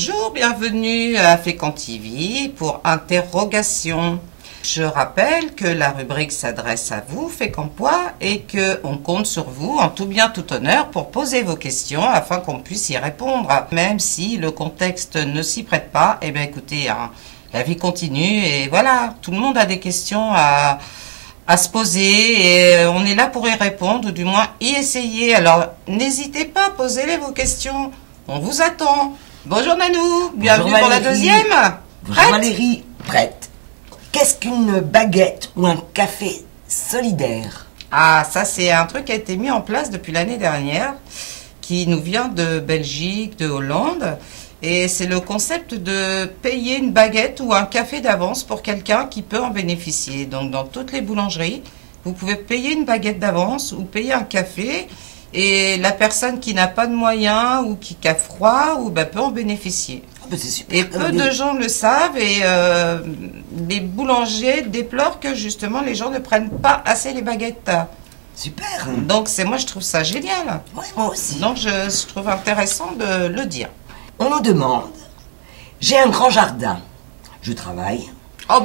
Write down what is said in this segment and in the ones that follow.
Bonjour, bienvenue à Fécamp TV pour interrogation. Je rappelle que la rubrique s'adresse à vous, Fécampois, et qu'on compte sur vous en tout bien tout honneur pour poser vos questions afin qu'on puisse y répondre. Même si le contexte ne s'y prête pas, eh bien écoutez, hein, la vie continue et voilà, tout le monde a des questions à se poser et on est là pour y répondre, ou du moins y essayer. Alors n'hésitez pas à poser vos questions, on vous attend. Bonjour Nanou, bienvenue pour la deuxième. Bonjour Valérie, prête. Qu'est-ce qu'une baguette ou un café solidaire? Ah, ça c'est un truc qui a été mis en place depuis l'année dernière, qui nous vient de Belgique, de Hollande. Et c'est le concept de payer une baguette ou un café d'avance pour quelqu'un qui peut en bénéficier. Donc dans toutes les boulangeries, vous pouvez payer une baguette d'avance ou payer un café. Et la personne qui n'a pas de moyens ou qui a froid peut en bénéficier. C'est super. Et peu de gens le savent et les boulangers déplorent que justement les gens ne prennent pas assez les baguettes. Super. Donc moi je trouve ça génial. Ouais, moi aussi. Donc je trouve intéressant de le dire. On nous demande, j'ai un grand jardin, je travaille, Oh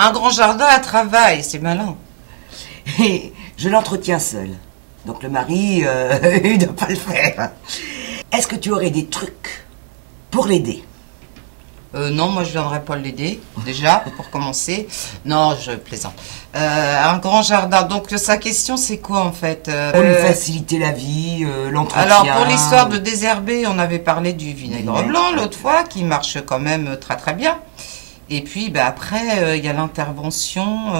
un grand jardin à travail, c'est malin. et je l'entretiens seul. Donc le mari, il ne doit pas le faire. Est-ce que tu aurais des trucs pour l'aider? Non, moi je viendrai pas l'aider, déjà, pour commencer. Non, je plaisante. Un grand jardin, donc sa question c'est quoi en fait? Pour lui faciliter la vie, l'entretien. Alors pour l'histoire de désherber, on avait parlé du vinaigre blanc l'autre fois, qui marche quand même très très bien. Et puis après, il y a l'intervention,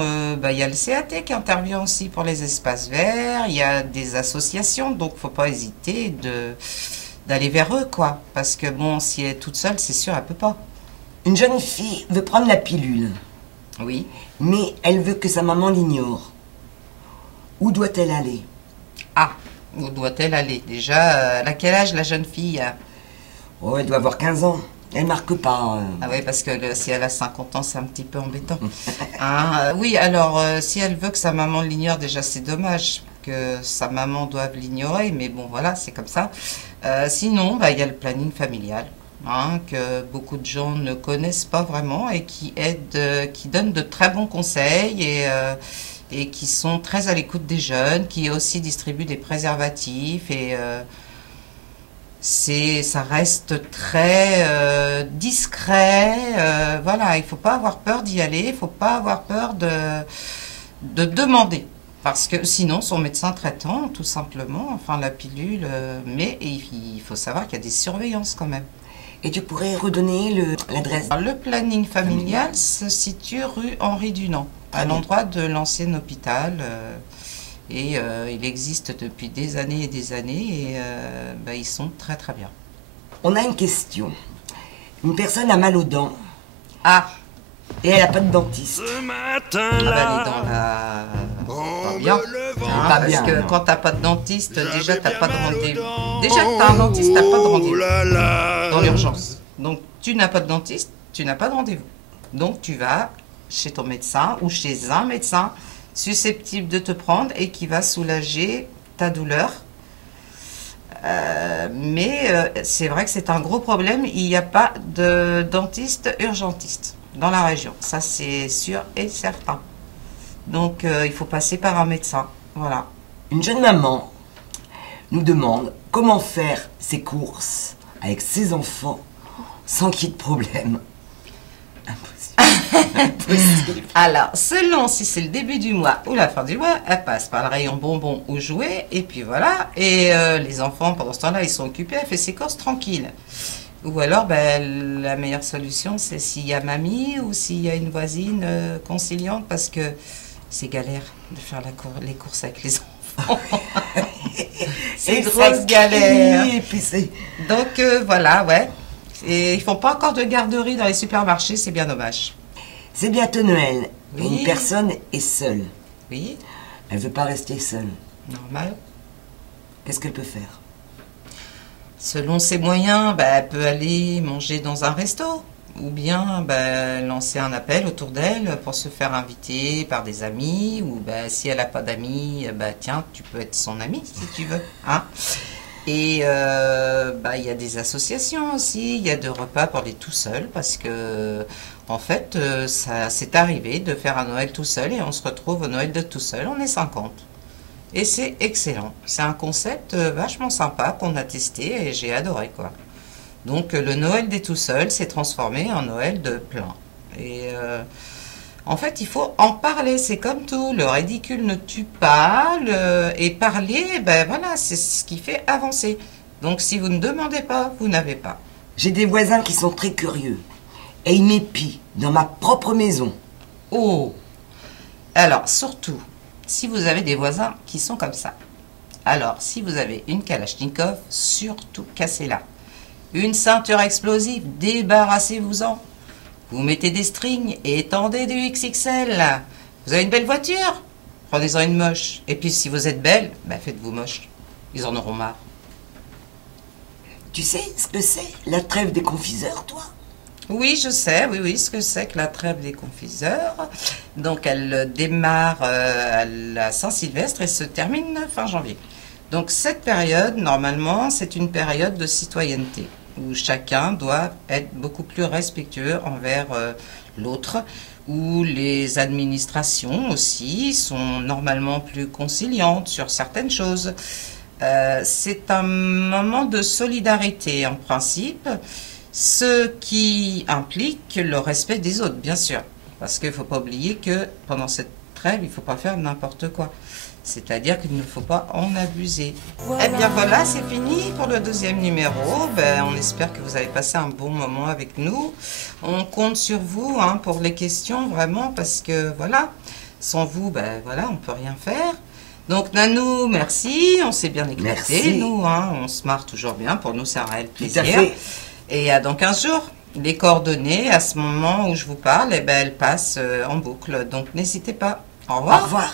il y a le CAT qui intervient aussi pour les espaces verts, il y a des associations, donc faut pas hésiter d'aller vers eux, quoi. Parce que bon, si elle est toute seule, c'est sûr, elle peut pas. Une jeune fille veut prendre la pilule. Oui. Mais elle veut que sa maman l'ignore. Où doit-elle aller? Ah, où doit-elle aller? Déjà, elle a quel âge la jeune fille? Oh, elle doit avoir 15 ans. Elle marque pas. Ah oui, parce que si elle a 50 ans, c'est un petit peu embêtant. Hein, oui, alors, si elle veut que sa maman l'ignore, déjà, c'est dommage que sa maman doive l'ignorer, mais bon, voilà, c'est comme ça. Sinon, il y a le planning familial. Que beaucoup de gens ne connaissent pas vraiment et qui aident, qui donnent de très bons conseils et qui sont très à l'écoute des jeunes, qui aussi distribuent des préservatifs et ça reste très discret. Voilà, il faut pas avoir peur d'y aller, il faut pas avoir peur de demander. Parce que sinon, son médecin traitant, tout simplement, enfin la pilule, mais il faut savoir qu'il y a des surveillances quand même. Et tu pourrais redonner l'adresse? Le planning familial se situe rue Henri Dunant, à l'endroit de l'ancien hôpital. Et il existe depuis des années et des années et ils sont très très bien. On a une question. Une personne a mal aux dents. Ah! Et elle n'a pas de dentiste. Elle est dans la... Pas bien. Pas bien, parce que non. quand t'as pas de dentiste, déjà t'as pas de rendez-vous. Déjà que t'as un dentiste, t'as pas de rendez-vous dans l'urgence. Donc tu n'as pas de dentiste, tu n'as pas de rendez-vous. Donc tu vas chez ton médecin ou chez un médecin susceptible de te prendre et qui va soulager ta douleur. Mais c'est vrai que c'est un gros problème. Il n'y a pas de dentiste urgentiste dans la région. Ça, c'est sûr et certain. Donc, il faut passer par un médecin. Voilà. Une jeune maman nous demande comment faire ses courses avec ses enfants sans qu'il y ait de problème. Impossible. Impossible. Alors, selon si c'est le début du mois ou la fin du mois, elle passe par le rayon bonbons ou jouets. Et puis voilà. Et les enfants, pendant ce temps-là, ils sont occupés. Elle fait ses courses tranquilles. Ou alors, la meilleure solution, c'est s'il y a mamie ou s'il y a une voisine conciliante, parce que c'est galère de faire les courses avec les enfants. C'est une grosse galère. Et puis Donc voilà, ouais. Et ils font pas encore de garderie dans les supermarchés, c'est bien dommage. c'est bientôt Noël. Oui. Et une personne est seule. Oui, Elle ne veut pas rester seule. normal. Qu'est-ce qu'elle peut faire? Selon ses moyens, elle peut aller manger dans un resto ou bien lancer un appel autour d'elle pour se faire inviter par des amis ou si elle n'a pas d'amis, tiens, tu peux être son amie si tu veux. Hein. Et il y a des associations aussi, il y a de repas pour les tout seuls parce que en fait ça c'est arrivé de faire un Noël tout seul et on se retrouve au Noël de tout seul, on est 50. Et c'est excellent, c'est un concept vachement sympa qu'on a testé et j'ai adoré quoi. Donc le Noël des tout seuls s'est transformé en Noël de plein. Et en fait, il faut en parler, c'est comme tout. Le ridicule ne tue pas, et parler, ben voilà, c'est ce qui fait avancer. Donc si vous ne demandez pas, vous n'avez pas. J'ai des voisins qui sont très curieux. Et ils m'épient dans ma propre maison. Oh! Alors, surtout, si vous avez des voisins qui sont comme ça. Alors, si vous avez une Kalachnikov, surtout cassez-la. Une ceinture explosive, débarrassez-vous-en. Vous mettez des strings et étendez du XXL. Vous avez une belle voiture? Prenez-en une moche. Et puis si vous êtes belle, faites-vous moche. Ils en auront marre. Tu sais ce que c'est, la trêve des confiseurs, toi? Oui, je sais, oui, ce que c'est que la trêve des confiseurs. Donc elle démarre à la Saint-Sylvestre et se termine fin janvier. Donc cette période, normalement, c'est une période de citoyenneté, où chacun doit être beaucoup plus respectueux envers l'autre, où les administrations aussi sont normalement plus conciliantes sur certaines choses. C'est un moment de solidarité en principe, ce qui implique le respect des autres, bien sûr. Parce qu'il ne faut pas oublier que pendant cette trêve, il ne faut pas faire n'importe quoi. C'est-à-dire qu'il ne faut pas en abuser. Voilà. Eh bien voilà, c'est fini pour le deuxième numéro. On espère que vous avez passé un bon moment avec nous. On compte sur vous pour les questions, vraiment, parce que voilà, sans vous, voilà, on ne peut rien faire. Donc Nanou, merci, on s'est bien éclaté, nous, on se marre toujours bien, pour nous c'est un réel plaisir. Et dans 15 jours, les coordonnées, à ce moment où je vous parle, elles passent en boucle, donc n'hésitez pas. Au revoir. Au revoir.